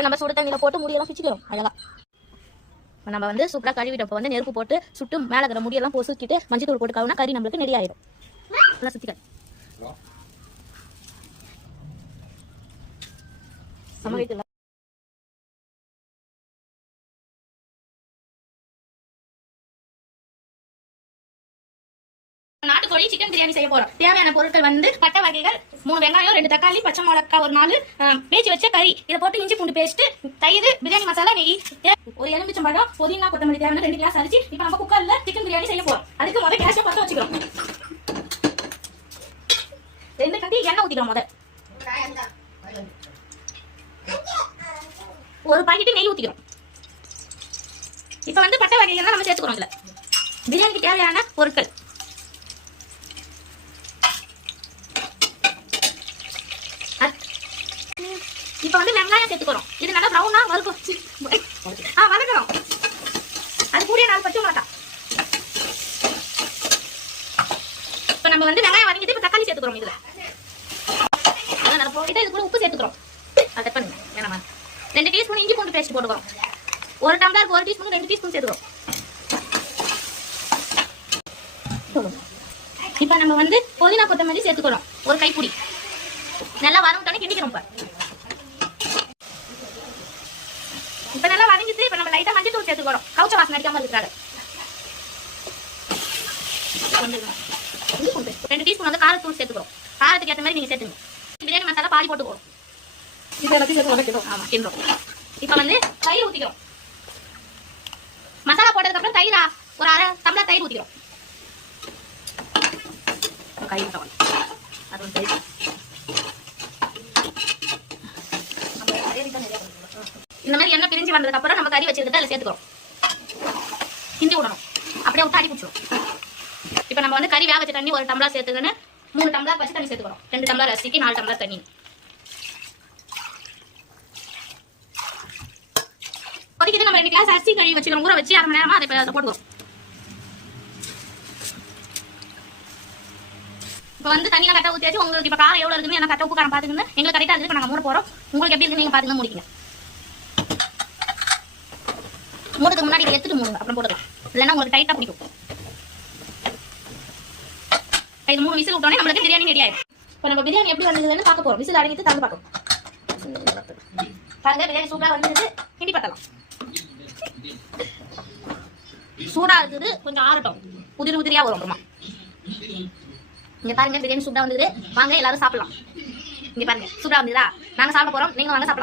இப்போ நம்ம சுடு தண்ணியில் போட்டு முடியெல்லாம் பிச்சுக்கிறோம் அழகா. இப்போ நம்ம வந்து சூப்பராக கழுவிட்டப்போ வந்து நெருப்பு போட்டு சுட்டு மேலே இருக்கிற முடியெல்லாம் பொசுக்கிட்டு மஞ்சள் தூள் போட்டு கழுவினா கறி நம்மளுக்கு ரெடி ஆயிடும். நல்லா சுற்றிக்காது நம்ம வீட்டில் நாட்டுக்கோழி சிக்கன் பிரியாணி செய்ய போறோம். தேவையான பொருட்கள் வந்து பட்டை வகைகள், 3 வெங்காயம், 2 தக்காளி, பச்சை மிளகாய் ஒரு 4, பேச்சு வச்ச கறி, இதை போட்டு இஞ்சி பூண்டு பேஸ்ட், தயிர், பிரியாணி மசாலா, நெய், ஒரு எலுமிச்சம்பழம், புதினா கொத்தமல்லி தேவையான 2 கிளாஸ் அரிசி. இப்போ நம்ம குக்கர்ல சிக்கன் பிரியாணி செய்ய போறோம். அதுக்கு முதல்ல கேஸை பற்ற வச்சுக்கிறோம். 2 கண்டி எண்ணெய் ஊத்திக்கிறோம். முதல் ஒரு பாக்கெட் நெய் ஊத்திக்கிறோம். இப்போ வந்து பட்டை வகைகள் நம்ம சேர்த்துக்கிறோம். இதுல பிரியாணிக்கு தேவையான பொருட்கள் இப்ப வந்து வெங்காயம் சேர்த்துக்கிறோம். இது நல்லா ப்ரௌனா வதக்கணும். அது கூட 4 பச்சை மிளகாய். இப்ப நம்ம வந்து வெங்காயம் வதக்கிட்டு இப்ப தக்காளி சேர்த்துக்கிறோம். இதுல நல்லா போட்டு இது கூட உப்பு சேர்த்துக்கிறோம். அதை பண்ணுங்க வேணாமா. 2 டீஸ்பூன் இஞ்சி பூண்டு பேஸ்ட் போட்டுக்கிறோம். 1 டம்ளருக்கு 1 டீஸ்பூன் 2 டீஸ்பூன் சேர்த்துக்கிறோம். இப்ப நம்ம வந்து புதினா கொத்தமல்லி சேர்த்துக்கிறோம். ஒரு கைப்பிடி. நல்லா வதங்கிட்டோன்னு கிண்டிக்கிறோம். இப்ப நல்லா வதங்கிட்டு இப்ப நம்ம லைட்டா மஞ்சள் தூள் சேர்த்துக்கிறோம். கவுச்ச வாசனை அடிக்காம இருக்கிறாங்க. 2 டீஸ்பூன் வந்து காரத்தூள் சேர்த்துக்கிறோம். காரத்துக்கு ஏற்ற மாதிரி நீங்க சேர்த்துங்க. பிரியாணி மசாலா பாதி போட்டுக்கிறோம். ஆமா கிண்டுறோம். இப்ப வந்து தயிர் ஊத்திக்கிறோம். மசாலா போட்டதுக்கு அப்புறம் தயிர் ஒரு 1/2 டம்ளர் தயிர் ஊத்திக்கிறோம். அது தயிர் இந்த மாதிரி எண்ணெய் பிரிஞ்சு வந்ததுக்கு அப்புறம் நம்ம கறி வச்சிருக்கதை அதில் சேர்த்துக்கிறோம். கிண்டி விடணும். அப்படியே விட்டு அடி பிடிச்சிடும். இப்போ நம்ம வந்து கறி வேக வச்ச தண்ணி 1 டம்ளர் சேர்த்துக்கன்னு 3 டம்ளர் பச்சை தண்ணி சேர்த்துக்கிறோம். 2 டம்ளர் அரிசிக்கு 4 டம்ளர் தண்ணி. கொதிக்குது. நம்ம 2 கிளாஸ் அரிசி கழுவி வச்சுக்கிறோம். ஊற வச்சு 1/2 மணி நேரமா அதை போட்டுக்கிறோம். இப்போ வந்து தண்ணியெல்லாம் கரெக்டாக ஊற்றியாச்சு. உங்களுக்கு இப்போ காரம் எவ்வளோ இருக்குன்னு எனக்கு கரெக்டாக உப்பு காரம் பார்த்துக்கணும். எங்களுக்கு கரெக்டாக இருக்குது. இப்போ நாங்கள் மூட போகிறோம். உங்களுக்கு எப்படி இருக்குன்னு நீங்கள் பார்த்துங்க முடிக்கணும். மூடுறதுக்கு முன்னாடி எடுத்துட்டு மூடுங்க. அப்புறம் போட்டுக்கலாம். இல்லைன்னா உங்களுக்கு டைட்டாக பிடிக்கும். இது 3 விசில் விட்டோன்னே நம்மளுக்கு பிரியாணி ரெடி ஆயிடும். இப்போ நம்ம பிரியாணி எப்படி வந்ததுன்னு பார்க்க போகிறோம். விசில் அடங்கிட்டு தந்து பார்க்கணும். பாருங்க பிரியாணி சூடாக வந்துருக்கு. கிண்டி பத்தலாம். சூடாக இருக்குது. கொஞ்சம் ஆறட்டும். உதிரியாக வரும். அப்புறமா இங்க பாருங்க பிரியாணி சூடாக வந்தது. வாங்க எல்லாரும் சாப்பிடலாம். இங்க பாருங்க சூடாக வந்ததா. நாங்க சாப்பிட போறோம். நீங்க வாங்க சாப்பிடலாம்.